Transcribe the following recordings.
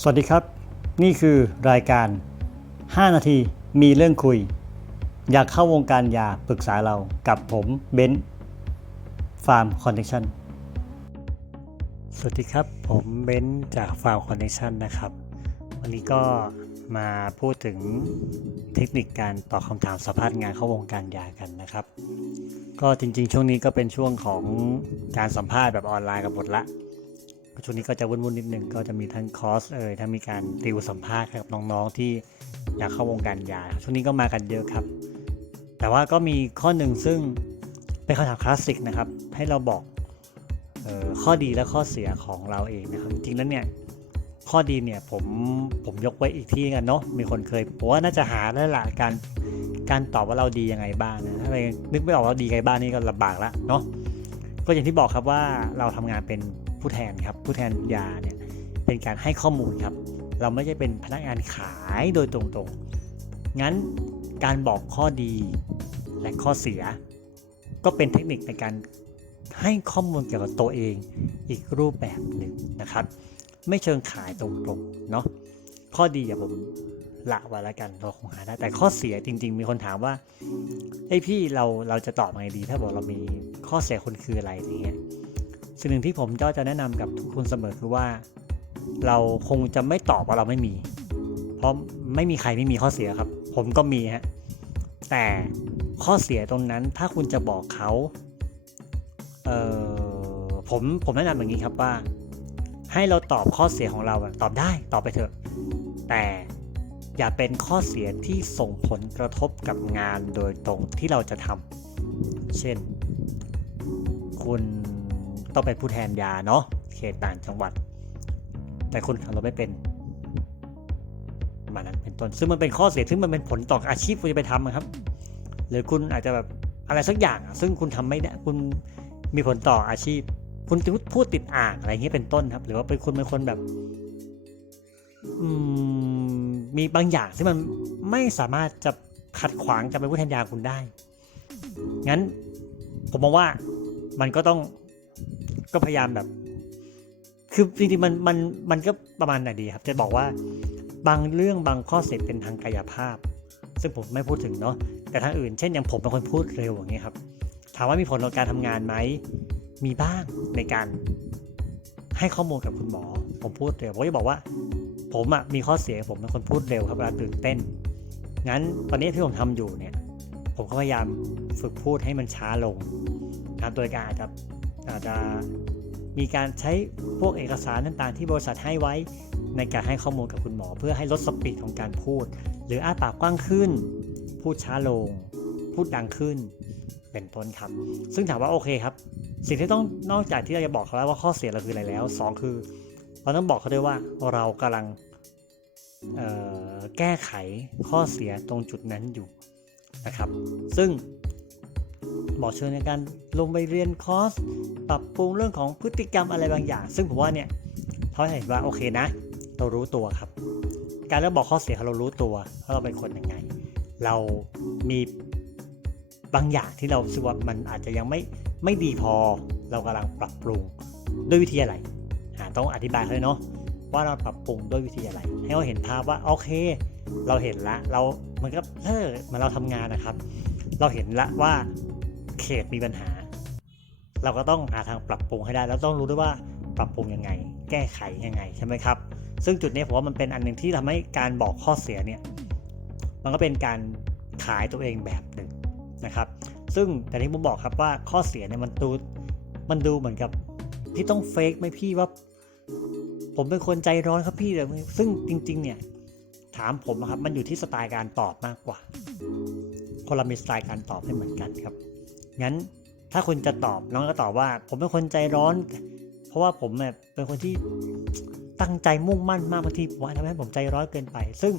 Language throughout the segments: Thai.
สวัสดีครับ นี่คือรายการ 5 นาทีมีเรื่องคุย อยากเข้าวงการยาปรึกษาเรากับผมเบนซ์ฟาร์มคอนเนคชั่นสวัสดีครับ ผมเบนซ์จากฟาร์มคอนเนคชั่นนะครับ วันนี้ก็มาพูดถึงเทคนิคการตอบคำถามสัมภาษณ์งานเข้าวงการยากันนะครับ ก็จริงๆ ช่วงนี้ก็เป็นช่วงของการสัมภาษณ์แบบออนไลน์กับหมดละ ช่วงนี้ก็จะวุ่นๆนิดนึงก็จะมีทั้งคอร์สเอ่ยทั้งมีการติวสัมภาษณ์กับน้องๆที่อยากเข้าวงการยาช่วงนี้ก็มากันเยอะครับ แต่ว่าก็มีข้อหนึ่งซึ่งเป็นคำถามคลาสสิกนะครับ ให้เราบอกออข้อดีและข้อเสียของเราเองนะครับ จริงๆแล้วเนี่ยข้อดีเนี่ยผมผมยกไว้อีกที่กันเนาะมีคนเคยผมว่าน่าจะหาแล้วละการการตอบว่าเราดียังไงบ้างนะถ้าเรานึกไม่ออกว่าดีไงบ้างนี่ก็ลำบากละเนาะก็อย่างที่บอกครับว่าเราทำงานเป็น ผู้แทนครับผู้แทนยาเนี่ยเป็นการให้ข้อมูลครับ เราไม่ใช่เป็นพนักงานขายโดยตรงๆ งั้นการบอกข้อดีและข้อเสีย ก็เป็นเทคนิคในการให้ข้อมูลเกี่ยวกับตัวเองอีกรูปแบบหนึ่งนะครับ ไม่เชิงขายตรงๆเนาะข้อดีอย่าผมละไว้แล้วกันเราคงหาได้แต่ข้อเสียจริง ๆ มีคนถามว่าไอ้พี่เราเราจะตอบยังไงดี ถ้าบอกเรามีข้อเสียคนคืออะไรอย่างเงี้ย สิ่งหนึ่งที่ผมก็จะแนะนำกับทุกคนเสมอคือว่า เราคงจะไม่ตอบว่าเราไม่มี เพราะไม่มีใครไม่มีข้อเสียครับ ผมก็มีฮะแต่ข้อเสียตรงนั้นถ้าคุณจะบอกเขาเออผมผมแนะนำอย่างนี้ครับว่า ให้เราตอบข้อเสียของเราตอบได้ตอบไปเถอะ แต่อย่าเป็นข้อเสียที่ส่งผลกระทบกับงานโดยตรงที่เราจะทำเช่น คุณ ต้องเป็นผู้แทนยาเนาะเขตต่างจังหวัด แต่คุณขับรถไม่เป็นมาณนั้นเป็นต้นซึ่งมันเป็นข้อเสียซึ่งมันเป็นผลต่ออาชีพคุณจะไปทำครับ หรือคุณอาจจะแบบอะไรสักอย่าง ซึ่งคุณทำไม่ได้คุณมีผลต่ออาชีพ คุณจะพูดติดอ่างอะไรเงี้ยเป็นต้นครับ หรือว่าเป็นคุณเป็นคนแบบมมีบางอย่างที่มันไม่สามารถจะขัดขวางจะเป็นผู้แทนยาคุณได้ งั้นผมมองว่ามันก็ต้อง ก็พยายามแบบ คือจริงๆมันมันมันก็ประมาณไหนดีครับ จะบอกว่าบางเรื่องบางข้อเสียเป็นทางกายภาพ ซึ่งผมไม่พูดถึงเนาะแต่ทางอื่น เช่นอย่างผมเป็นคนพูดเร็วอย่างเงี้ยครับ ถามว่ามีผลต่อการทำงานไหมมีบ้างในการให้ข้อมูลกับคุณหมอ ผมพูดเร็วผมจะบอกว่า ผมอะมีข้อเสียผมเป็นคนพูดเร็วครับเวลาตื่นเต้น งั้นตอนนี้ที่ผมทำอยู่เนี่ย ผมก็พยายามฝึกพูดให้มันช้าลงนะครับโดยการอาจจะ อาจจะมีการใช้พวกเอกสารต่างๆ ที่บริษัทให้ไว้ในการให้ข้อมูลกับคุณหมอ เพื่อให้ลดสปีดของการพูด หรืออ้าปากกว้างขึ้น พูดช้าลง พูดดังขึ้น เป็นต้นครับ ซึ่งถามว่าโอเคครับ สิ่งที่ต้องนอกจากที่เราจะบอกเขาแล้วว่าข้อเสียเราคืออะไรแล้วสองคือ เราต้องบอกเขาด้วยว่าเรากำลังแก้ไขข้อเสียตรงจุดนั้นอยู่นะครับ ซึ่ง บอกเชิญในการลงไปเรียนคอร์สปรับปรุงเรื่องของพฤติกรรมอะไรบางอย่าง ซึ่งผมว่าเนี่ยเขาเห็นว่าโอเคนะ เรารู้ตัวครับ การเริ่มบอกข้อเสียเรารู้ตัวว่าเราเป็นคนยังไง เรามีบางอย่างที่เราสึกว่ามันอาจจะยังไม่ไม่ดีพอ เรากำลังปรับปรุงด้วยวิธีอะไรอ่าต้องอธิบายเขาเลยเนาะว่าเราปรับปรุงด้วยวิธีอะไร ให้เขาเห็นภาพว่าโอเค เราเห็นละ เรามันก็เออมันเราทำงานนะครับ เราเห็นละว่า เขตมีปัญหา เราก็ต้องหาทางปรับปรุงให้ได้ แล้วต้องรู้ด้วยว่าปรับปรุงยังไง แก้ไขยังไงใช่ไหมครับ ซึ่งจุดนี้ผมว่ามันเป็นอันหนึ่งที่ทำให้การบอกข้อเสียเนี่ยมันก็เป็นการขายตัวเองแบบหนึ่งนะครับ ซึ่งแต่ที่ผมบอกครับว่าข้อเสียเนี่ยมันดูมันดูเหมือนกับพี่ต้องเฟกไหมพี่ว่า ผมเป็นคนใจร้อนครับพี่แต่ซึ่งจริง ๆ เนี่ยถามผมนะครับมันอยู่ที่สไตล์การตอบมากกว่า คนเรามีสไตล์การตอบไม่เหมือนกันครับ งั้นถ้าคุณจะตอบน้องก็ตอบว่า ผมเป็นคนใจร้อน เพราะว่าผมเนี่ยเป็นคนที่ตั้งใจมุ่งมั่นมากบางทีผมว่าทำให้ผมใจร้อนเกินไป ซึ่ง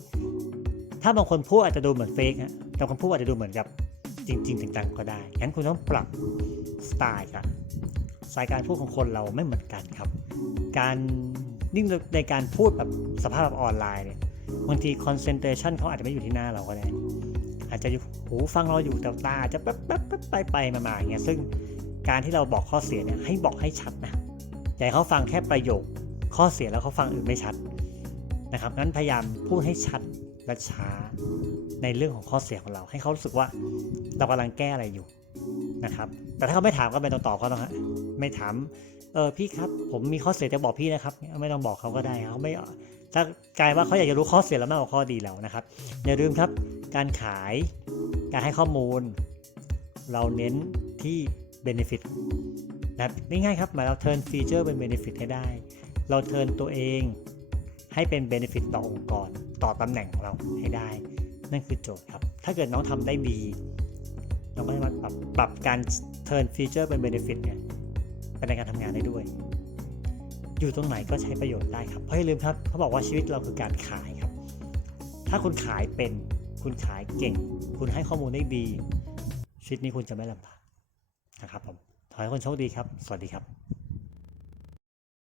ถ้าบางคนพูดอาจจะดูเหมือนเฟกฮะแต่บางคนพูดอาจจะดูเหมือนกับจริงๆจังๆก็ได้ งั้นคุณต้องปรับสไตล์ครับสายการพูดของคนเราไม่เหมือนกันครับ การยิ่งในการพูดแบบสภาพแบบออนไลน์เนี่ยบางทีคอนเซนเทรชันเขาอาจจะไม่อยู่ที่หน้าเราก็ได้ อาจจะหูฟังเราอยู่แต่ตาจะแป๊บแป๊บแป๊บไปไปมามาอย่างเงี้ยซึ่งการที่เราบอกข้อเสียเนี่ยให้บอกให้ชัดนะอย่าให้เขาฟังแค่ประโยค ข้อเสียแล้วเขาฟังอื่นไม่ชัดนะครับงั้นพยายามพูดให้ชัดและช้าในเรื่องของข้อเสียของเรา ให้เขารู้สึกว่าเรากำลังแก้อะไรอยู่นะครับ แต่ถ้าเขาไม่ถามก็ไม่ต้องตอบเขาต้องฮะ ไม่ถามเออพี่ครับผมมีข้อเสียจะบอกพี่นะครับ ไม่ต้องบอกเขาก็ได้เขาไม่ถ้ากลายว่าเขาอยากจะรู้ข้อเสียแล้วมากกว่าข้อดีแล้วนะครับ อย่าลืมครับการขายการให้ข้อมูล เราเน้นที่ benefit นะครับง่ายๆครับมาเรา turn feature เป็น benefit ให้ได้ เรา turn ตัวเองให้เป็น benefit ต่อองค์กร ต่อตำแหน่งของเราให้ได้ นั่นคือโจทย์ครับ ถ้าเกิดน้องทำได้ดี เราก็สามาปรับปรับการ turn feature เป็น benefit เนี่ย ในการทำงานได้ด้วย อยู่ตรงไหนก็ใช้ประโยชน์ได้ครับเพราะอย่าลืมครับเขาบอกว่าชีวิตเราคือการขายครับ ถ้าคุณขายเป็น คุณขายเก่ง คุณให้ข้อมูลได้ดีชีวิตนี้คุณจะไม่ลำบากนะครับผมขอให้คนโชคดีครับ สวัสดีครับ